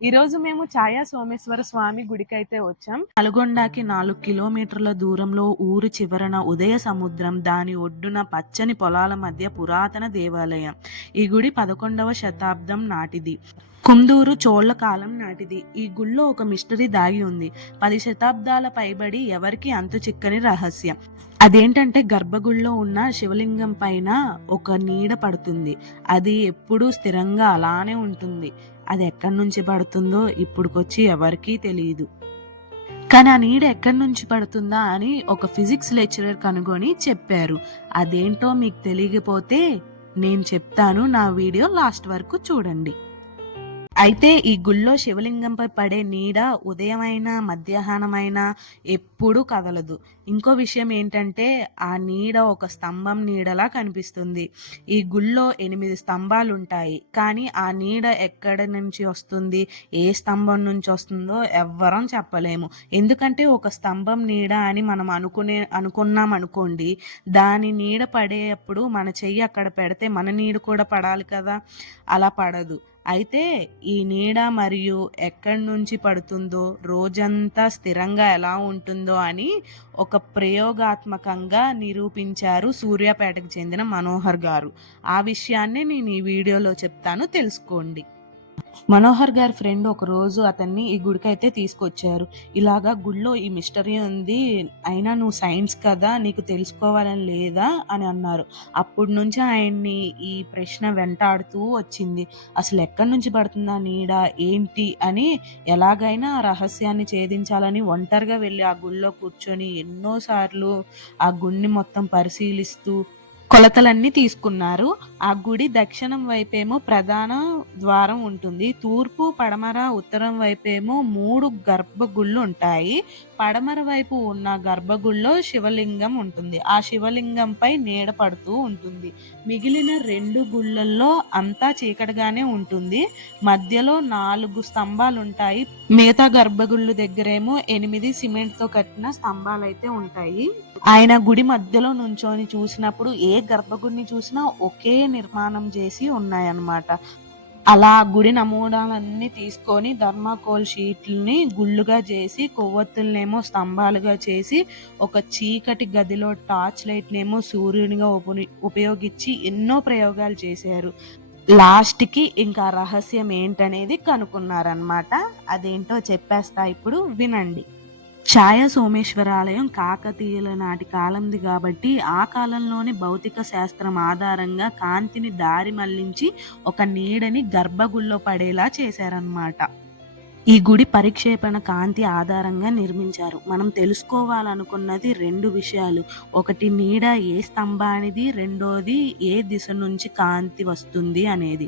ఈ రోజు మేము ఛాయా సోమేశ్వర స్వామి గుడికి అయితే వచ్చాం. నల్గొండకి నాలుగు కిలోమీటర్ల దూరంలో ఊరు చివరన ఉదయ సముద్రం దాని ఒడ్డున పచ్చని పొలాల మధ్య పురాతన దేవాలయం. ఈ గుడి పదకొండవ శతాబ్దం నాటిది. కుందూరు చోళ్ళ కాలం నాటిది. ఈ గుళ్ళో ఒక మిస్టరీ దాగి ఉంది. పది శతాబ్దాల పైబడి ఎవరికి అంతు చిక్కని రహస్యం. అదేంటంటే గర్భగుడిలో ఉన్న శివలింగం పైన ఒక నీడ పడుతుంది. అది ఎప్పుడూ స్థిరంగా అలానే ఉంటుంది. అది ఎక్కడి నుంచి పడుతుందో ఇప్పుడుకొచ్చి ఎవరికీ తెలియదు కానీ ఆ నీడ ఎక్కడి నుంచి పడుతుందా అని ఒక ఫిజిక్స్ లెక్చరర్ కనుగొని చెప్పారు. అదేంటో మీకు తెలియకపోతే నేను చెప్తాను. నా వీడియో లాస్ట్ వరకు చూడండి. అయితే ఈ గుళ్ళో శివలింగంపై పడే నీడ ఉదయమైనా మధ్యాహ్నమైనా ఎప్పుడూ కదలదు. ఇంకో విషయం ఏంటంటే ఆ నీడ ఒక స్తంభం నీడలా కనిపిస్తుంది. ఈ గుళ్ళో ఎనిమిది స్తంభాలు ఉంటాయి కానీ ఆ నీడ ఎక్కడి నుంచి వస్తుంది? ఏ స్తంభం నుంచి వస్తుందో ఎవ్వరం చెప్పలేము. ఎందుకంటే ఒక స్తంభం నీడ అని మనం అనుకునే అనుకున్నాం అనుకోండి దాని నీడ పడేటప్పుడు మన చెయ్యి అక్కడ పెడితే మన నీడ కూడా పడాలి కదా? అలా పడదు. అయితే ఈ నీడ మరియు ఎక్కడి నుంచి పడుతుందో రోజంతా స్థిరంగా ఎలా ఉంటుందో అని ఒక ప్రయోగాత్మకంగా నిరూపించారు సూర్యాపేటకు చెందిన మనోహర్ గారు. ఆ విషయాన్ని నేను ఈ వీడియోలో చెప్తాను. తెలుసుకోండి. మనోహర్ గారి ఫ్రెండ్ ఒక రోజు అతన్ని ఈ గుడికి అయితే తీసుకొచ్చారు. ఇలాగా గుడిలో ఈ మిస్టరీ ఉంది అయినా నువ్వు సైన్స్ కదా నీకు తెలుసుకోవాలని లేదా అని అన్నారు. అప్పటి నుంచి ఆయన్ని ఈ ప్రశ్న వెంటాడుతూ వచ్చింది. అసలు ఎక్కడి నుంచి పడుతుందా నీడ ఏంటి అని ఎలాగైనా ఆ రహస్యాన్ని ఛేదించాలని ఒంటరిగా వెళ్ళి ఆ గుడిలో కూర్చొని ఎన్నోసార్లు ఆ గుడిని మొత్తం పరిశీలిస్తూ కొలతలన్నీ తీసుకున్నారు. ఆ గుడి దక్షిణం వైపేమో ప్రధాన ద్వారం ఉంటుంది. తూర్పు పడమర ఉత్తరం వైపేమో మూడు గర్భగుళ్ళు ఉంటాయి. పడమర వైపు ఉన్న గర్భగుడిలో శివలింగం ఉంటుంది. ఆ శివలింగంపై నీడ పడుతూ ఉంటుంది. మిగిలిన రెండు గుళ్ళల్లో అంతా చీకటిగానే ఉంటుంది. మధ్యలో నాలుగు స్తంభాలు ఉంటాయి మిగతా గర్భగుళ్ళు దగ్గరేమో ఎనిమిది సిమెంట్తో కట్టిన స్తంభాలు అయితే ఉంటాయి. ఆయన గుడి మధ్యలో నుంచొని చూసినప్పుడు ఏ గర్భగుడిని చూసినా ఒకే నిర్మాణం చేసి ఉన్నాయన్నమాట. అలా గుడి నమూనాలన్నీ తీసుకొని ధర్మాకోల్ షీట్లని గుళ్ళుగా చేసి కొవ్వొత్తులనేమో స్తంభాలుగా చేసి ఒక చీకటి గదిలో టార్చ్ లైట్నేమో సూర్యునిగా ఉపని ఉపయోగించి ఎన్నో ప్రయోగాలు చేశారు. లాస్ట్కి ఇంకా రహస్యం ఏంటనేది కనుక్కున్నారనమాట అదేంటో చెప్పేస్తా ఇప్పుడు వినండి. ఛాయ సోమేశ్వర ఆలయం కాకతీయుల నాటి కాలంది కాబట్టి ఆ కాలంలోనే భౌతిక శాస్త్రం ఆధారంగా కాంతిని దారి మళ్ళించి ఒక నీడని గర్భగుళ్ళో పడేలా చేశారనమాట ఈ గుడి పరిక్షేపణ కాంతి ఆధారంగా నిర్మించారు. మనం తెలుసుకోవాలనుకున్నది రెండు విషయాలు. ఒకటి నీడ ఏ స్తంభానిది రెండోది ఏ దిశ నుంచి కాంతి వస్తుంది అనేది.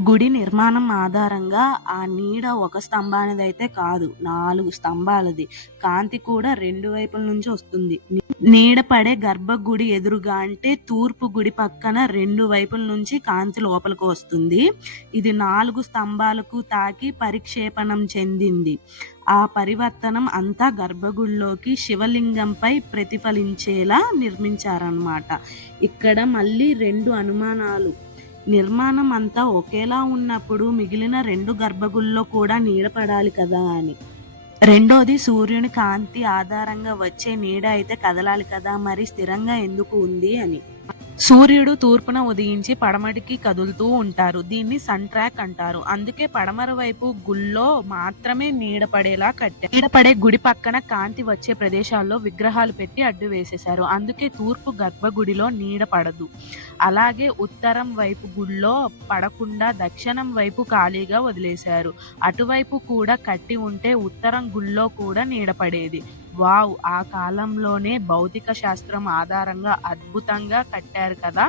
గుడి నిర్మాణం ఆధారంగా ఆ నీడ ఒక స్తంభానిది అయితే కాదు నాలుగు స్తంభాలది. కాంతి కూడా రెండు వైపుల నుంచి వస్తుంది. నీడ పడే గర్భగుడి ఎదురుగా అంటే తూర్పు గుడి పక్కన రెండు వైపుల నుంచి కాంతి లోపలికి వస్తుంది. ఇది నాలుగు స్తంభాలకు తాకి పరిక్షేపణం చెందింది. ఆ పరివర్తనం అంతా గర్భగుడిలోకి శివలింగంపై ప్రతిఫలించేలా నిర్మించారనమాట ఇక్కడ మళ్ళీ రెండు అనుమానాలు. నిర్మాణం అంతా ఒకేలా ఉన్నప్పుడు మిగిలిన రెండు గర్భగుల్లో కూడా నీడపడాలి కదా అని. రెండోది సూర్యుని కాంతి ఆధారంగా వచ్చే నీడ అయితే కదలాలి కదా మరి స్థిరంగా ఎందుకు ఉంది అని. సూర్యుడు తూర్పున ఉదయించి పడమటికి కదులుతూ ఉంటారు. దీన్ని సన్ ట్రాక్ అంటారు. అందుకే పడమర వైపు గుళ్ళో మాత్రమే నీడ పడేలా కట్టారు. నీడపడే గుడి పక్కన కాంతి వచ్చే ప్రదేశాల్లో విగ్రహాలు పెట్టి అడ్డు వేసేశారు. అందుకే తూర్పు గర్భగుడిలో నీడ పడదు. అలాగే ఉత్తరం వైపు గుళ్ళో పడకుండా దక్షిణం వైపు ఖాళీగా వదిలేశారు. అటువైపు కూడా కట్టి ఉంటే ఉత్తరం గుళ్ళో కూడా నీడ పడేది. వావ్ ఆ కాలంలోనే భౌతిక శాస్త్రం ఆధారంగా అద్భుతంగా కట్టారు కదా.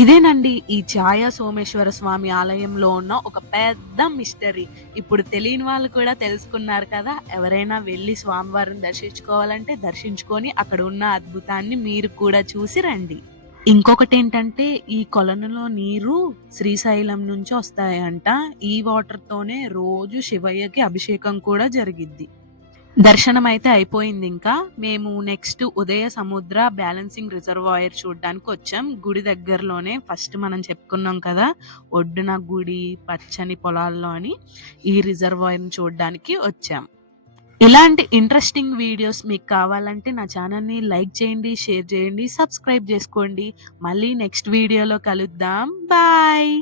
ఇదేనండి ఈ ఛాయా సోమేశ్వర స్వామి ఆలయంలో ఉన్న ఒక పెద్ద మిస్టరీ. ఇప్పుడు తెలియని వాళ్ళు కూడా తెలుసుకున్నారు కదా ఎవరైనా వెళ్ళి స్వామివారిని దర్శించుకోవాలంటే దర్శించుకొని అక్కడ ఉన్న అద్భుతాన్ని మీరు కూడా చూసి రండి. ఇంకొకటి ఏంటంటే ఈ కొలనులో నీరు శ్రీశైలం నుంచి వస్తాయంట. ఈ వాటర్తోనే రోజు శివయ్యకి అభిషేకం కూడా జరిగిద్ది. దర్శనం అయితే అయిపోయింది ఇంకా. మేము నెక్స్ట్ ఉదయ సముద్ర బ్యాలెన్సింగ్ రిజర్వాయర్ చూడడానికి వచ్చాం. గుడి దగ్గరలోనే ఫస్ట్ మనం చెప్పుకున్నాం కదా ఒడ్డున గుడి పచ్చని పొలాల్లో అని ఈ రిజర్వాయర్ చూడడానికి వచ్చాం. ఇలాంటి ఇంట్రెస్టింగ్ వీడియోస్ మీకు కావాలంటే నా ఛానల్ని లైక్ చేయండి షేర్ చేయండి సబ్స్క్రైబ్ చేసుకోండి. మళ్ళీ నెక్స్ట్ వీడియోలో కలుద్దాం. బాయ్